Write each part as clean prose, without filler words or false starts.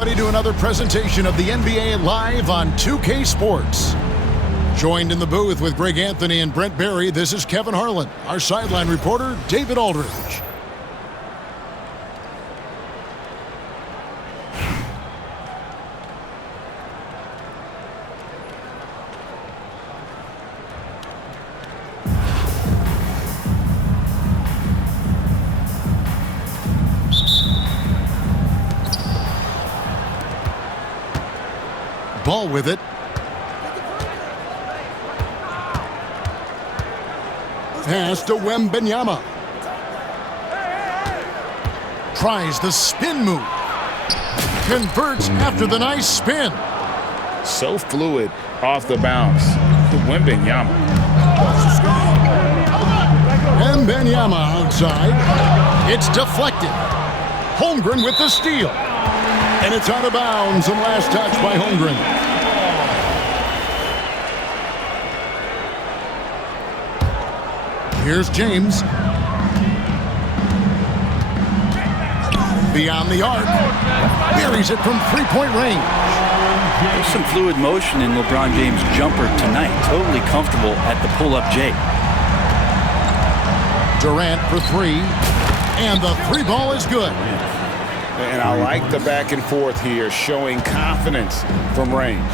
Ready to another presentation of the NBA live on 2K Sports. Joined in the booth with Greg Anthony and Brent Barry, this is Kevin Harlan. Our sideline reporter, David Aldridge. Ball with it. Pass to Wembanyama. Tries the spin move. Converts after the nice spin. So fluid off the bounce. Wembanyama. Wembanyama outside. It's deflected. Holmgren with the steal. And it's out of bounds, and last touch by Holmgren. Here's James. Beyond the arc. Buries it from three-point range. There's some fluid motion in LeBron James' jumper tonight. Totally comfortable at the pull-up J. Durant for three. And the three ball is good. And I like the back and forth here, showing confidence from range.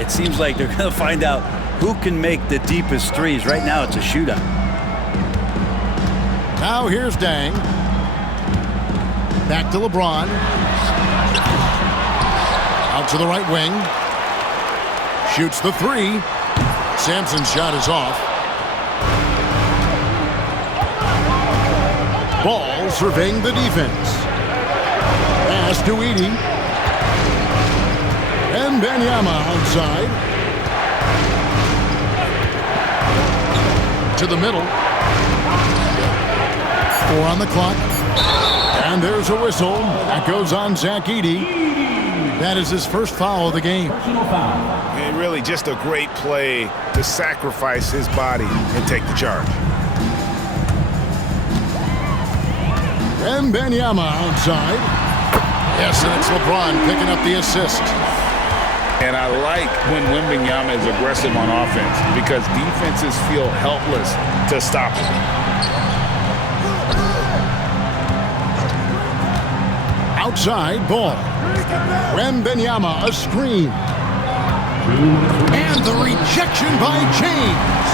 It seems like they're going to find out who can make the deepest threes. Right now, it's a shootout. Now here's Dang. Back to LeBron. Out to the right wing. Shoots the three. Sampson's shot is off. Ball surveying the defense. Pass to Edey. And Wembanyama outside. To the middle. 4 on the clock. And there's a whistle. That goes on Zach Edey. That is his first foul of the game. And really just a great play to sacrifice his body and take the charge. And Wembanyama outside. Yes, and it's LeBron picking up the assist. And I like when Wembanyama is aggressive on offense because defenses feel helpless to stop him. Outside ball. Wembanyama a screen. And the rejection by James.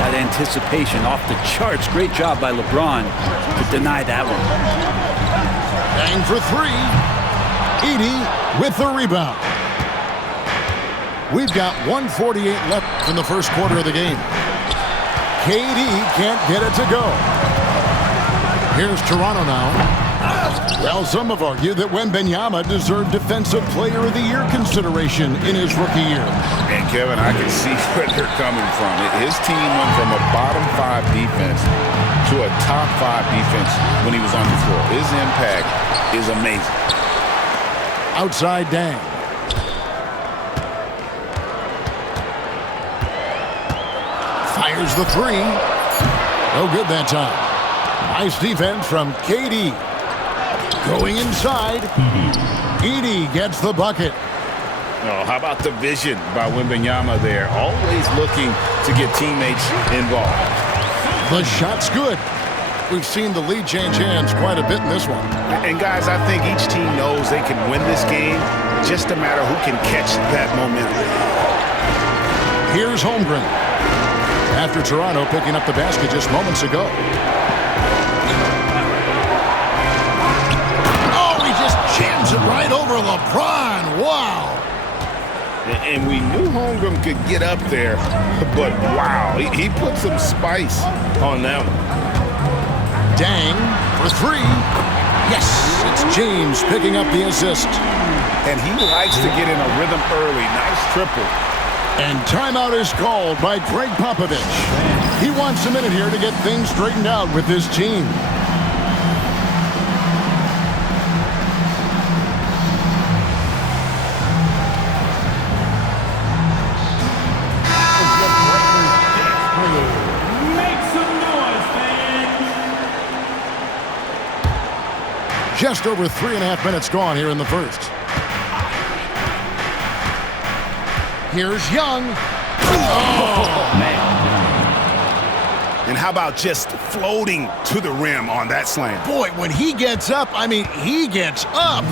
That anticipation off the charts. Great job by LeBron to deny that one. Bang for three. Edey with the rebound. We've got 1:48 left in the first quarter of the game. KD can't get it to go. Here's Toronto now. Well, some have argued that Wembanyama deserved Defensive Player of the Year consideration in his rookie year. And Kevin, I can see where they're coming from. His team went from a bottom 5 defense to a top 5 defense when he was on the floor. His impact is amazing. Outside Dang. Fires the three. No good that time. Nice defense from KD. Going inside. Edey gets the bucket. Oh, how about the vision by Wembanyama there? Always looking to get teammates involved. The shot's good. We've seen the lead change hands quite a bit in this one. And guys, I think each team knows they can win this game. Just a matter who can catch that momentum. Here's Holmgren. After Toronto picking up the basket just moments ago. Jams it right over LeBron. Wow. And we knew Holmgren could get up there, but wow, he put some spice on that one. Dang for three. Yes, it's James picking up the assist. And he likes to get in a rhythm early. Nice triple. And timeout is called by Greg Popovich. He wants a minute here to get things straightened out with his team. Just over 3.5 minutes gone here in the first. Here's Young. Man. And how about just floating to the rim on that slam? Boy, when he gets up, I mean, he gets up.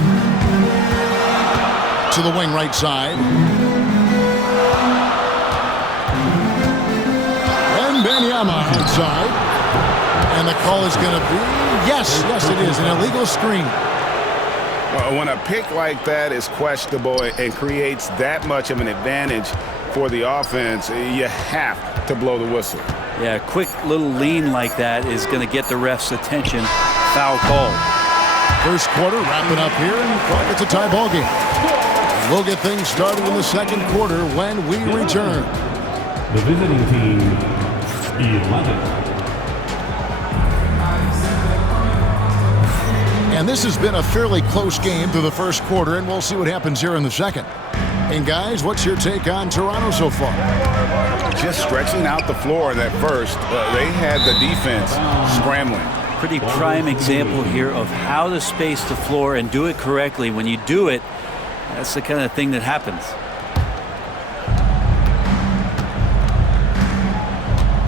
To the wing right side. And Benyama outside. And the call is going to be, yes, it is, an illegal screen. When a pick like that is questionable and creates that much of an advantage for the offense, you have to blow the whistle. Yeah, a quick little lean like that is going to get the ref's attention. Foul call. First quarter wrapping up here, and it's a tie ball game. We'll get things started in the second quarter when we return. The visiting team, 11. And this has been a fairly close game through the first quarter, and we'll see what happens here in the second. And guys, what's your take on Toronto so far? Just stretching out the floor that first. They had the defense scrambling. Pretty prime example here of how to space the floor and do it correctly. When you do it, that's the kind of thing that happens.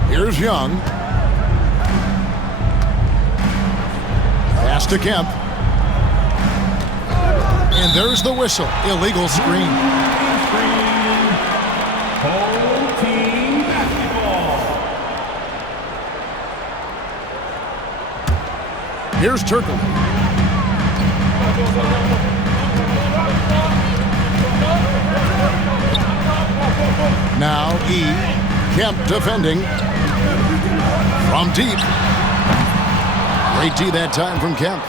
Here's Young. Pass to Kemp. And there's the whistle. Illegal screen. Whole team basketball. Here's Turkle. Now Kemp defending. From deep. Great D that time from Kemp.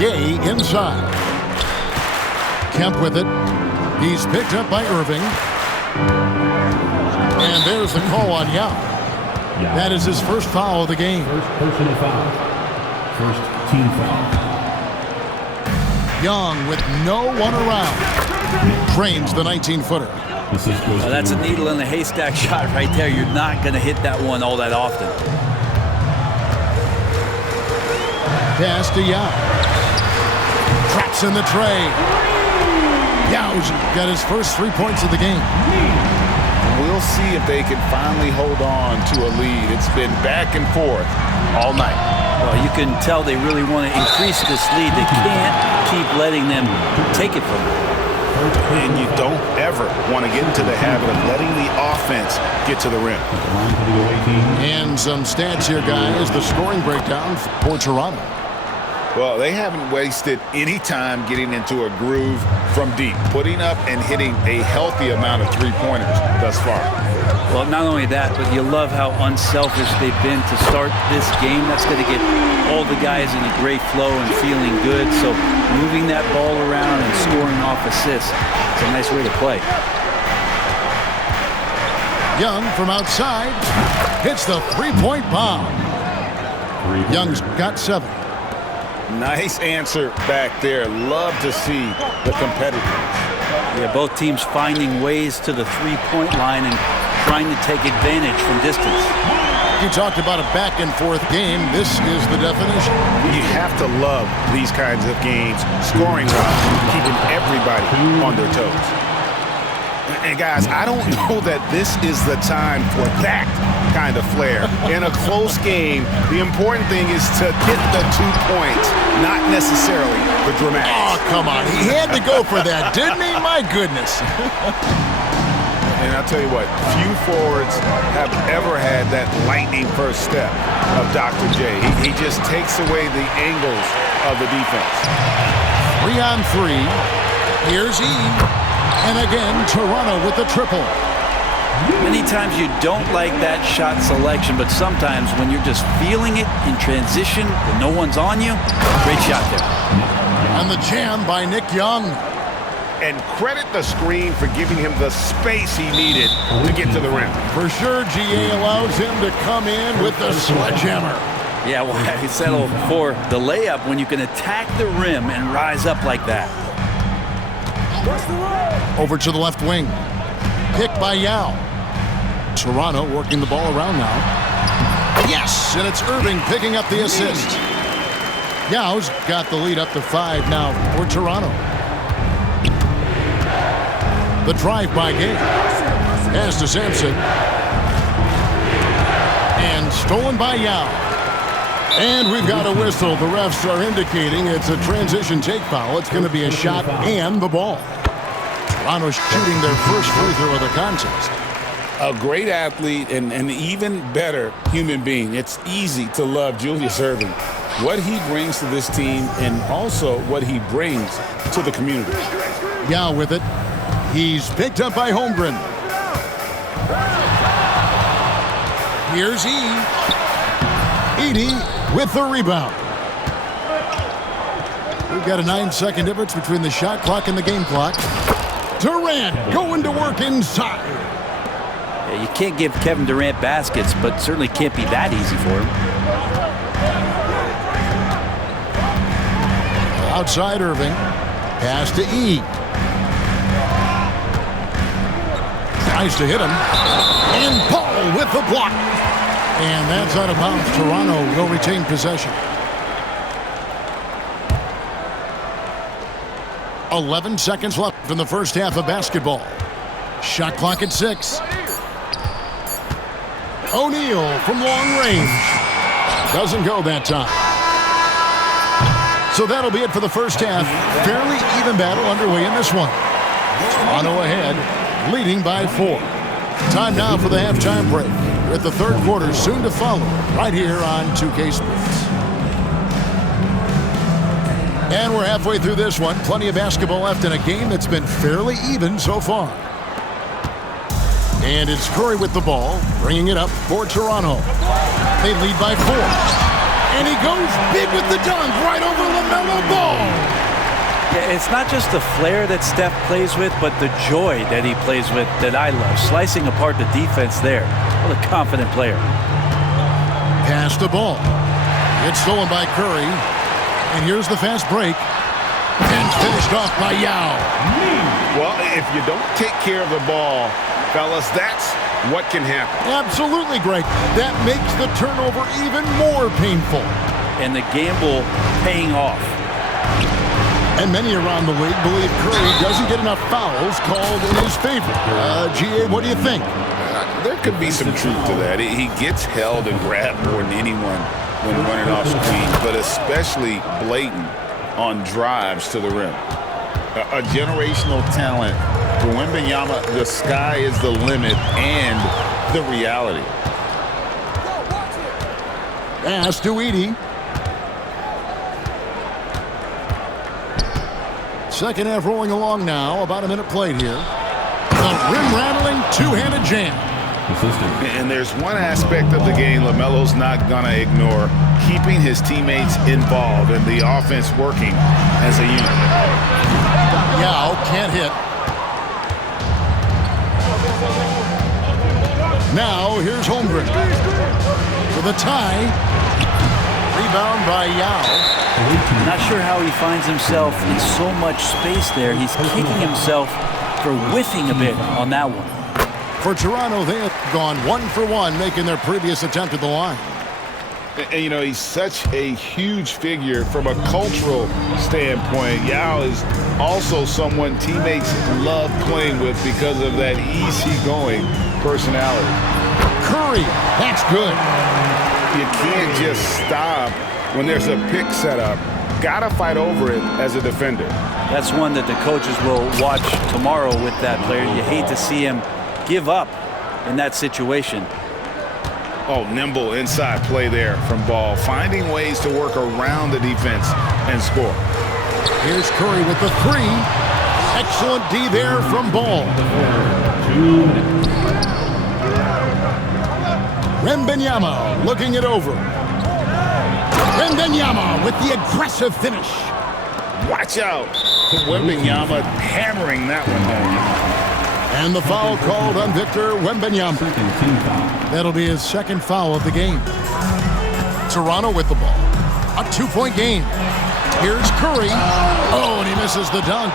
Gay inside. Kemp with it. He's picked up by Irving. And there's the call on Yao. That is his first foul of the game. First personal foul. First team foul. Young with no one around. Drains the 19-footer. That's a needle in the haystack shot right there. You're not going to hit that one all that often. Pass to Yao. Traps in the tray. Yao's got his first 3 points of the game. We'll see if they can finally hold on to a lead. It's been back and forth all night. Well, you can tell they really want to increase this lead. They can't keep letting them take it from them. And you don't ever want to get into the habit of letting the offense get to the rim. And some stats here, guys. The scoring breakdown for Toronto. Well, they haven't wasted any time getting into a groove from deep, putting up and hitting a healthy amount of three-pointers thus far. Well, not only that, but you love how unselfish they've been to start this game. That's going to get all the guys in a great flow and feeling good. So moving that ball around and scoring off assists, it's a nice way to play. Young from outside hits the three-point bomb. Young's got 7. Nice answer back there. Love to see the competitiveness. Yeah, both teams finding ways to the three-point line and trying to take advantage from distance. You talked about a back-and-forth game. This is the definition. You have to love these kinds of games, scoring well, keeping everybody on their toes. And guys, I don't know that this is the time for that kind of flair. In a close game, the important thing is to get the 2 points, not necessarily the dramatics. Oh, come on. He had to go for that, didn't he? My goodness. And I'll tell you what, few forwards have ever had that lightning first step of Dr. J. He just takes away the angles of the defense. 3 on 3. Here's E. And again, Toronto with the triple. Many times you don't like that shot selection, but sometimes when you're just feeling it in transition, when no one's on you, great shot there. And the jam by Nick Young. And credit the screen for giving him the space he needed to get to the rim. For sure, GA allows him to come in with the sledgehammer. Yeah, well, I settle for the layup when you can attack the rim and rise up like that. Over to the left wing. Pick by Yao. Toronto working the ball around now. Yes, and it's Irving picking up the assist. Yao's got the lead up to 5 now for Toronto. The drive-by game. Pass to Sampson. And stolen by Yao. And we've got a whistle. The refs are indicating it's a transition take foul. It's going to be a shot and the ball. Toronto shooting their first free throw of the contest. A great athlete and an even better human being. It's easy to love Julius Erving. What he brings to this team and also what he brings to the community. Yao with it. He's picked up by Holmgren. Here's Edie with the rebound. We've got a 9-second difference between the shot clock and the game clock. Durant going to work inside. Yeah, you can't give Kevin Durant baskets, but certainly can't be that easy for him. Outside Irving. Pass to E. Tries to hit him. And Paul with the block. And that's out of bounds. Toronto will retain possession. 11 seconds left in the first half of basketball. Shot clock at 6. O'Neal from long range. Doesn't go that time. So that'll be it for the first half. Fairly even battle underway in this one. Toronto ahead, leading by 4. Time now for the halftime break, with the third quarter soon to follow, right here on 2K Sports. And we're halfway through this one. Plenty of basketball left in a game that's been fairly even so far. And it's Curry with the ball, bringing it up for Toronto. They lead by 4. And he goes big with the dunk right over LaMelo Ball. Yeah, it's not just the flair that Steph plays with, but the joy that he plays with that I love. Slicing apart the defense there. What a confident player. Pass the ball. It's stolen by Curry. And here's the fast break. And finished off by Yao. Well, if you don't take care of the ball, fellas, that's what can happen. Absolutely, Greg. That makes the turnover even more painful. And the gamble paying off. And many around the league believe Curry doesn't get enough fouls called in his favor. GA, what do you think? There could be some truth to that. He gets held and grabbed more than anyone when running off screens, but especially blatant on drives to the rim. A generational talent. For Wembanyama, the sky is the limit and the reality. Pass to Edie. Second half rolling along now. About a minute played here. The rim-rattling two-handed jam. And there's one aspect of the game LaMelo's not going to ignore. Keeping his teammates involved and the offense working as a unit. Yao can't hit. Now, here's Holmgren. For the tie. Rebound by Yao. Not sure how he finds himself in so much space there. He's kicking himself for whiffing a bit on that one. For Toronto, they have gone 1 for 1, making their previous attempt at the line. And, you know, he's such a huge figure from a cultural standpoint. Yao is also someone teammates love playing with because of that easygoing personality. Curry, that's good. You can't just stop when there's a pick set up. Gotta fight over it as a defender. That's one that the coaches will watch tomorrow with that player. You hate to see him give up in that situation. Oh, nimble inside play there from Ball. Finding ways to work around the defense and score. Here's Curry with the 3. Excellent D there from Ball. Wembanyama looking it over. Wembanyama with the aggressive finish. Watch out. Wembanyama hammering that one home. And the foul called on Victor Wembanyama. That'll be his second foul of the game. Toronto with the ball. A 2-point game. Here's Curry. Oh, and he misses the dunk.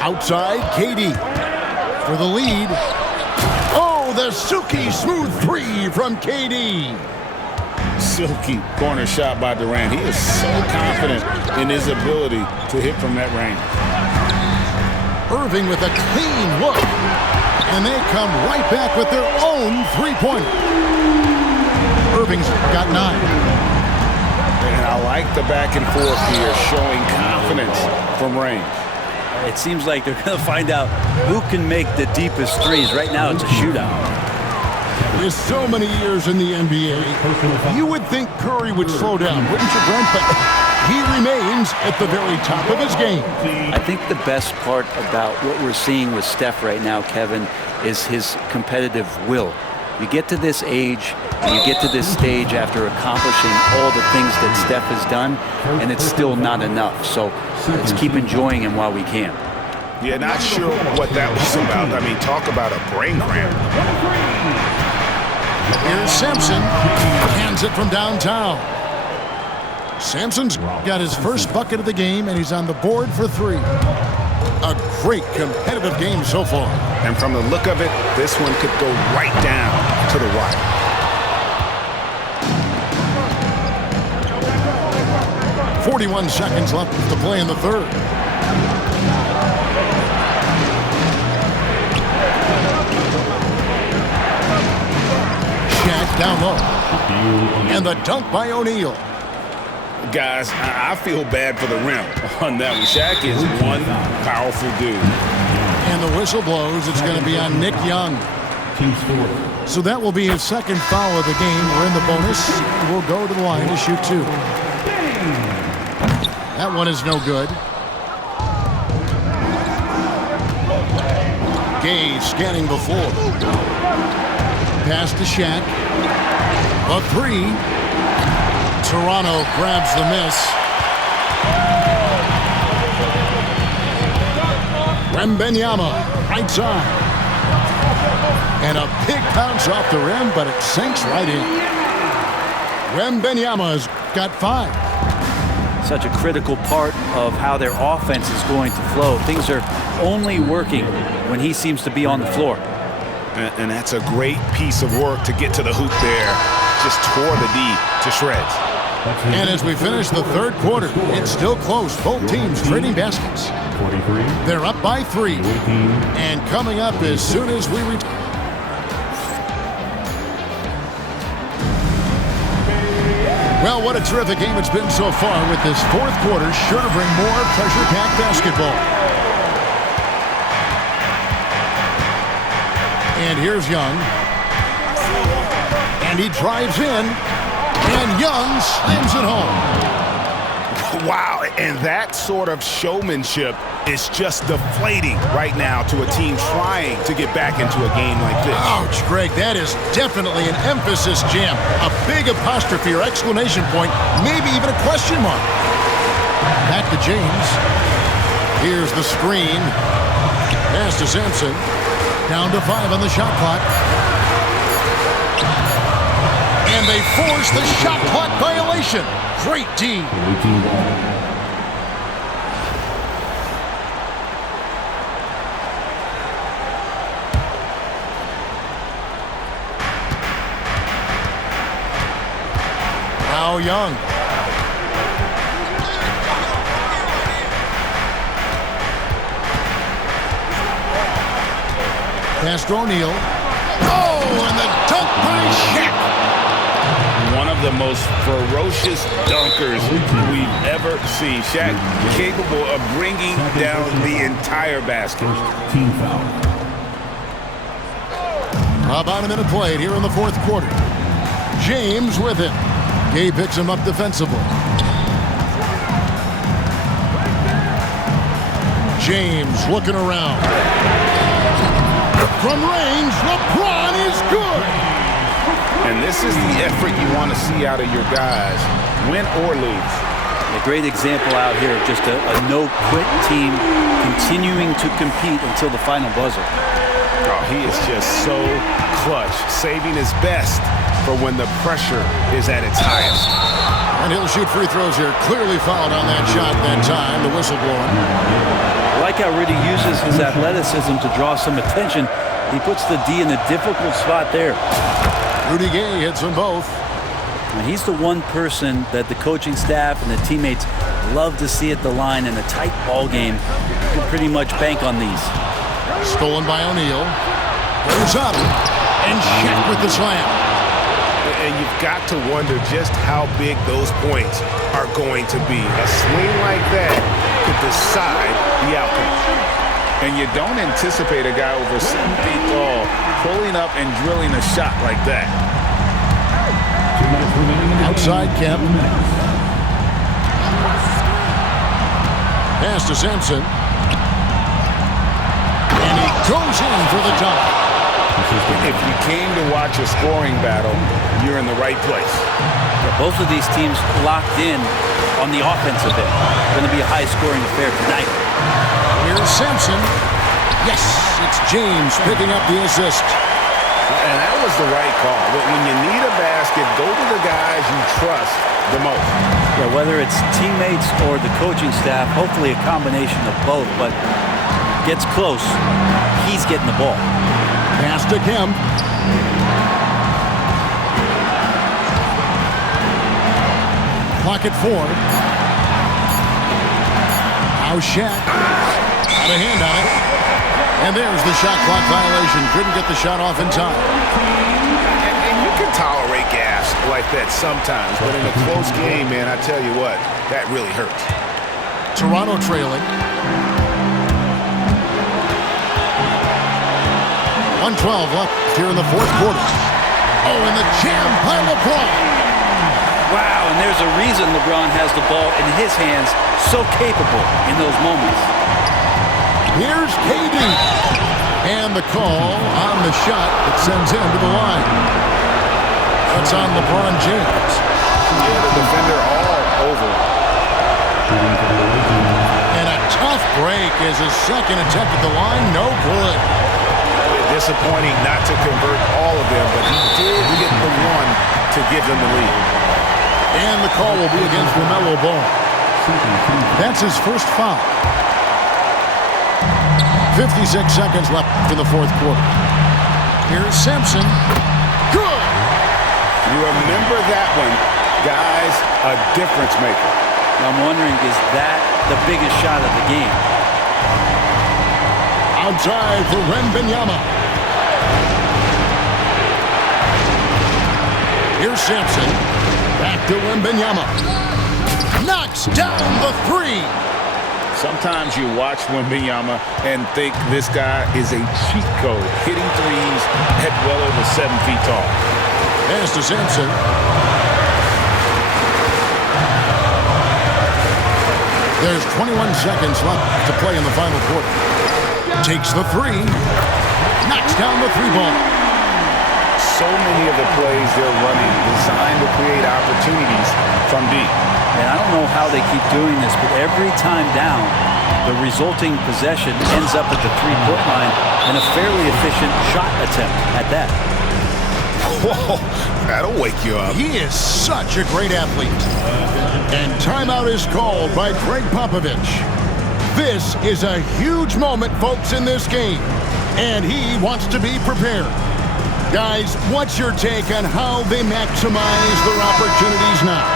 Outside, KD for the lead. Oh, the silky smooth 3 from KD. Silky corner shot by Durant. He is so confident in his ability to hit from that range. Irving with a clean look. And they come right back with their own three-pointer. Irving's got 9. And I like the back and forth here, showing confidence from range. It seems like they're going to find out who can make the deepest threes. Right now, it's a shootout. With so many years in the NBA, you would think Curry would slow down, wouldn't you, Brent? But he remains at the very top of his game. I think the best part about what we're seeing with Steph right now, Kevin, is his competitive will. You get to this age, and you get to this stage after accomplishing all the things that Steph has done, and it's still not enough. So let's keep enjoying him while we can. Yeah, not sure what that was about. I mean, talk about a brain cramp. Here's Sampson. Hands it from downtown. Sampson's got his first bucket of the game, and he's on the board for 3. A great competitive game so far. And from the look of it, this one could go right down to the wire. .41 seconds left to play in the third. Shaq down low. And the dunk by O'Neal. Guys, I feel bad for the rim on that one. Shaq is one powerful dude. And the whistle blows. It's going to be on Nick Young. So that will be his second foul of the game. We're in the bonus. We'll go to the line to shoot 2. That one is no good. Gay scanning the floor. Pass to Shaq. A 3. Toronto grabs the miss. Wembanyama, right side. And a big bounce off the rim, but it sinks right in. Wembanyama's got 5. Such a critical part of how their offense is going to flow. Things are only working when he seems to be on the floor. And that's a great piece of work to get to the hoop there. Just tore the D to shreds. And as we finish the third quarter, it's still close. Both teams trading baskets. They're up by 3. And coming up as soon as we reach. Well, what a terrific game it's been so far, with this fourth quarter sure to bring more pressure-packed basketball. And here's Young. And he drives in. And Young slams it home. Wow, and that sort of showmanship is just deflating right now to a team trying to get back into a game like this. Ouch, Greg, that is definitely an emphasis jam. A big apostrophe or exclamation point, maybe even a question mark. Back to James. Here's the screen. Pass to Sampson. Down to 5 on the shot clock. And they force the shot clock violation. Great D. Now Young. Pass to O'Neal. Oh, and the dunk by Shaq. One of the most ferocious dunkers we've ever seen. Shaq capable of bringing down the entire basket. Team foul. About a minute played here in the fourth quarter. James with it. Gay picks him up defensively. James looking around. From range, LeBron is good. And this is the effort you want to see out of your guys, win or lose. A great example out here of just a no-quit team continuing to compete until the final buzzer. Oh, he is just so clutch, saving his best for when the pressure is at its highest. And he'll shoot free throws here. Clearly fouled on that shot that time, the whistle blowing. I like how Rudy uses his athleticism to draw some attention. He puts the D in a difficult spot there. Rudy Gay hits them both. And he's the one person that the coaching staff and the teammates Love to see it the line in a tight ball game. You can pretty much bank on these. Stolen by O'Neal. Goes up. And Shaq with the slam. And you've got to wonder just how big those points are going to be. A swing like that could decide the outcome. And you don't anticipate a guy over 7 feet tall pulling up and drilling a shot like that. Outside Kemp. Pass to Sampson. And he goes in for the dunk. If you came to watch a scoring battle, you're in the right place. Yeah, both of these teams locked in on the offensive end. Going to be a high-scoring affair tonight. Here's Sampson. Yes, it's James picking up the assist. And that was the right call. When you need a basket, go to the guys you trust the most. Yeah, whether it's teammates or the coaching staff, hopefully a combination of both, but gets close, he's getting the ball. Pass to Kemp. Clock at 4. Now Shaq. Out of hand on it. And there's the shot clock violation. Couldn't get the shot off in time. And you can tolerate gas like that sometimes, but in a close game, man, I tell you what, that really hurts. Toronto trailing. 1:12 left here in the fourth quarter. Oh, and the jam by LeBron. Wow, and there's a reason LeBron has the ball in his hands, so capable in those moments. Here's KD. And the call on the shot that sends him to the line. That's on LeBron James. Yeah, the defender all over. And a tough break is his second attempt at the line. No good. Disappointing not to convert all of them, but he did get the one to give them the lead. And the call will be against LaMelo Ball. That's his first foul. 56 seconds left in the fourth quarter. Here's Sampson. Good. You remember that one, guys, a difference maker. I'm wondering, is that the biggest shot of the game? Outside for Wembanyama. Here's Sampson. Back to Wembanyama. Knocks down the three. Sometimes you watch Wembanyama and think this guy is a cheat code, hitting threes at well over 7 feet tall. Pass to Sampson. There's 21 seconds left to play in the final quarter. Takes the three. Knocks down the three ball. So many of the plays they're running designed to create opportunities from deep. And I don't know how they keep doing this, but every time down, the resulting possession ends up at the three-point line and a fairly efficient shot attempt at that. Whoa, that'll wake you up. He is such a great athlete. And timeout is called by Greg Popovich. This is a huge moment, folks, in this game. And he wants to be prepared. Guys, what's your take on how they maximize their opportunities now?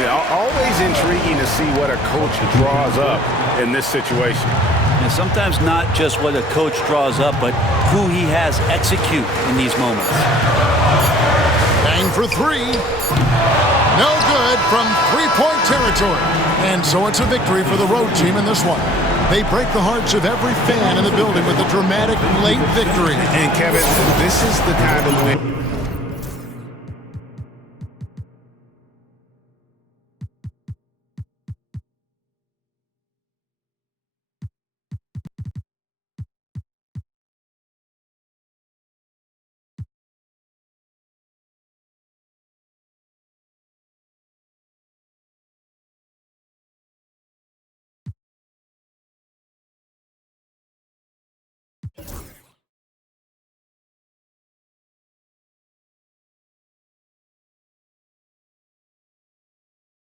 Yeah, always intriguing to see what a coach draws up in this situation. And sometimes not just what a coach draws up, but who he has execute in these moments. Bang for three. No good from three-point territory. And so it's a victory for the road team in this one. They break the hearts of every fan in the building with a dramatic late victory. And Kevin, this is the kind of win